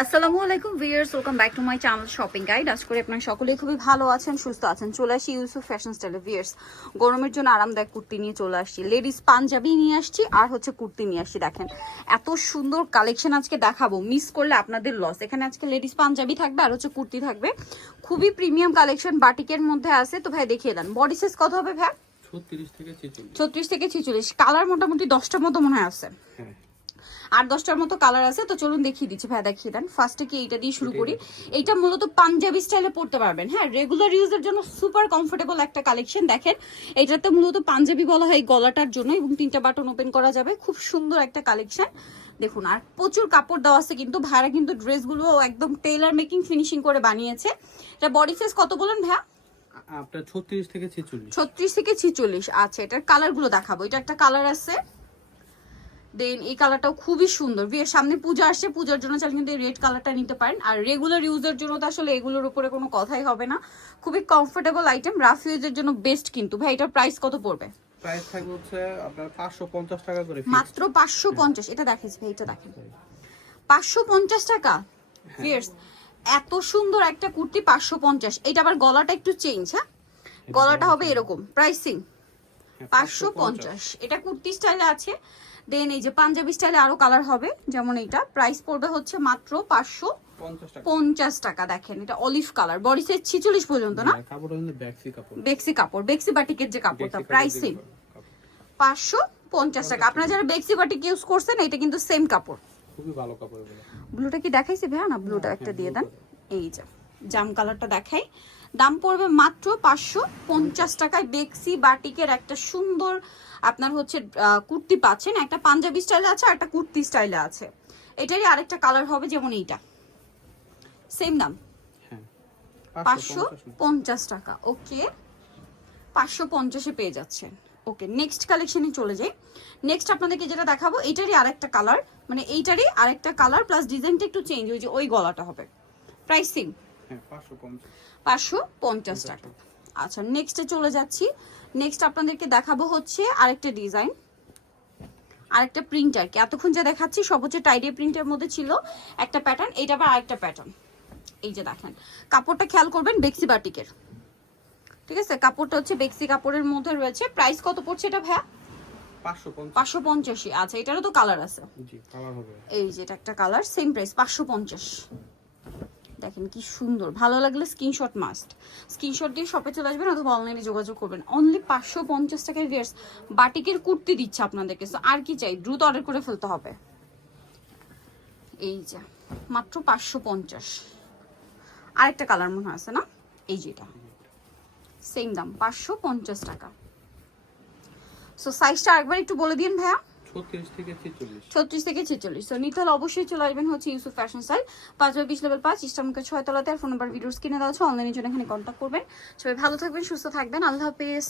আসসালামু আলাইকুম viewers welcome back to my channel shopping guide. আজ করে আপনারা সকলেই খুবই ভালো আছেন সুস্থ আছেন। চলে আসি ইউসুফ ফ্যাশন স্টাইলে। ভিয়ার্স গরমের জন্য আরামদায়ক কুর্তি নিয়ে চলে আসছি। লেডিস পাঞ্জাবি নিয়ে আসছি আর হচ্ছে কুর্তি নিয়ে আসছি দেখেন। এত সুন্দর কালেকশন আজকে দেখাবো মিস করলে আপনাদের লস এখানে আজকে লেডিস পাঞ্জাবি থাকবে আর হচ্ছে কুর্তি থাকবে। খুবই প্রিমিয়াম কালেকশন বাটিকের মধ্যে আছে। তো ভাই দেখিয়ে দেন। বডি সাইজ কত হবে ভাই? ছত্রিশ থেকে ছেচল্লিশ। কালার মোটামুটি দশটার মতো মনে হয় আছে। হ্যাঁ। আট দশটার মতো কালার আছে তো চলুন দেখিয়ে দিচ্ছি। ভাই দেখিয়ে দেন। ফার্স্টে কি এইটা দিয়ে শুরু করি? এইটা মূলত পাঞ্জাবি স্টাইলে পড়তে পারবেন। হ্যাঁ রেগুলার ইউজের জন্য সুপার কমফোর্টেবল একটা কালেকশন দেখেন এটাতে মূলত পাঞ্জাবি বলা হয় গলাটার জন্য এবং তিনটা বাটন ওপেন করা যাবে। খুব সুন্দর একটা কালেকশন দেখুন আর প্রচুর কাপড় দেওয়া আছে কিন্তু। ভাইরা কিন্তু ড্রেসগুলো একদম টেলার মেকিং ফিনিশিং করে বানিয়েছে। এটা বডি সাইজ কত বলেন ভাইয়া? আপনার ছত্রিশ থেকে ছেচল্লিশ। ছত্রিশ থেকে ছিচল্লিশ। আচ্ছা এটার কালারগুলো দেখাবো। এটা একটা কালার আছে। দেন এই কালারটাও খুবই সুন্দর। বিয়ের সামনে পূজা আসছে পূজার জন্য চাইলে কিন্তু এই রেড কালারটা নিতে পারেন। আর রেগুলার ইউজের জন্য তো আসলে এগুলোর উপরে কোনো কথাই হবে না। খুবই কমফোর্টেবল আইটেম রাফ ইউজের জন্য বেস্ট কিন্তু। ভাই এটার প্রাইস কত পড়বে? প্রাইস থাকবে হচ্ছে আপনার পাঁচশো পঞ্চাশ টাকা করে মাত্র পাঁচশো পঞ্চাশ। এটা দেখিস ভাই এটা দেখেন। পাঁচশো পঞ্চাশ টাকা? ফিয়ার্স এত সুন্দর একটা কুর্তি পাঁচশো পঞ্চাশ। এটা আবার গলাটা একটু চেঞ্জ হ্যাঁ? গলাটা হবে এরকম। প্রাইসিং হ্যাঁ, পাঁচশো পঞ্চাশ। এটা কুর্তি স্টাইলে আছে। দেন এই যে পাঞ্জাবি স্টাইলে আরও কালার হবে যেমন এইটা। প্রাইস পড়বে হচ্ছে মাত্র পাঁচশো পঞ্চাশ টাকা। দেখেন এটা অলিভ কালার বডি সাইজ ছিচল্লিশ পর্যন্ত না? হ্যাঁ, কিন্তু ব্যাক্সি কাপড়। বেক্সি কাপড় বেক্সি বাটিকের যে কাপড়টা প্রাইস কাপড়। পাঁচশো পঞ্চাশ টাকা। আপনারা যারা বেক্সি বাটিক ইউজ করছেন এটা কিন্তু সেম কাপড়। খুবই ভালো কাপড় ব্লুটা কি দেখাইছি ভাইয়া? না ব্লুটা হ্যাঁ, একটা হ্যাঁ, দিয়ে দেন। এই যে জাম কালারটা দেখাই। দাম পড়বে মাত্র পাঁচশো পঞ্চাশ টাকায় বেক্সি বাটিকের একটা সুন্দর আপনার হচ্ছে কুর্তি পাচ্ছেন। একটা পাঞ্জাবি স্টাইলে আছে আর একটা কুর্তি স্টাইলে আছে। এটারই আরেকটা কালার হবে যেমন এইটা। সেম দাম। হ্যাঁ। পাঁচশো পঞ্চাশ টাকা। ওকে। পাঁচশো পঞ্চাশে পেয়ে যাচ্ছেন। ওকে নেক্সট কালেকশনে চলে যাই। নেক্সট আপনাদেরকে যেটা দেখাবো এইটারই আরেকটা কালার মানে এইটারই আরেকটা কালার প্লাস ডিজাইনটা একটু চেঞ্জ ওই যে ওই গলাটা হবে। প্রাইসিং হ্যাঁ পাঁচশো পঞ্চাশ টাকা। আচ্ছা নেক্সটে চলে যাচ্ছি। নেক্সট আপনাদেরকে দেখাবো হচ্ছে আরেকটা ডিজাইন আরেকটা প্রিন্ট আর কি। এতক্ষণ যা দেখাচ্ছি সব হচ্ছে টাইডি প্রিন্টের মধ্যে ছিল। একটা প্যাটার্ন এইটা আবার আরেকটা প্যাটার্ন এই যে দেখেন কাপড়টা খেয়াল করবেন বেক্সি বাটিকের। ঠিক আছে? কাপড়টা হচ্ছে বেক্সি কাপড়ের মধ্যে রয়েছে। প্রাইস কত পড়ছে এটা ভাইয়া? পাঁচশো পঞ্চাশ। আচ্ছা এটারও তো কালার আছে। এই যে এটা একটা কালার সেম প্রাইস পাঁচশো পঞ্চাশ। দেখেন কি সুন্দর। ভালো লাগলে স্ক্রিনশট মাস্ট স্ক্রিনশট দিয়ে শপে চলে আসবেন অথবা অনলাইনে যোগাযোগ করবেন। অনলি পাঁচশো পঞ্চাশ টাকার ভিয়ার্স বাটিকের কুর্তি দিচ্ছে আপনাদেরকে। So, আর কি চাই? দ্রুত অর্ডার করে ফেলতে হবে। এই যে মাত্র পাঁচশো পঞ্চাশ। আরেকটা কালার মনে হয় আছে না? এই যেটা সেম দাম পাঁচশো পঞ্চাশ টাকা। সো সাইজটা আরেকবার একটু বলে দিন ভাইয়া। ছত্রিশ থেকে ছেচল্লিশ। তো নিতে অবশ্যই চলে আসবেন হচ্ছে ইউসুফ ফ্যাশন স্টাইল পাঁচ বা বিশ লেভেল পাঁচ ইস্টামকে ছয় তলাতে। আর ফোন নাম্বার ভিডিওস কিনে দেওয়া হচ্ছে অনলাইনের জন্য এখানে কন্ট্যাক্ট করবেন। সবাই ভালো থাকবেন, সুস্থ থাকবেন। আল্লাহ হাফেজ।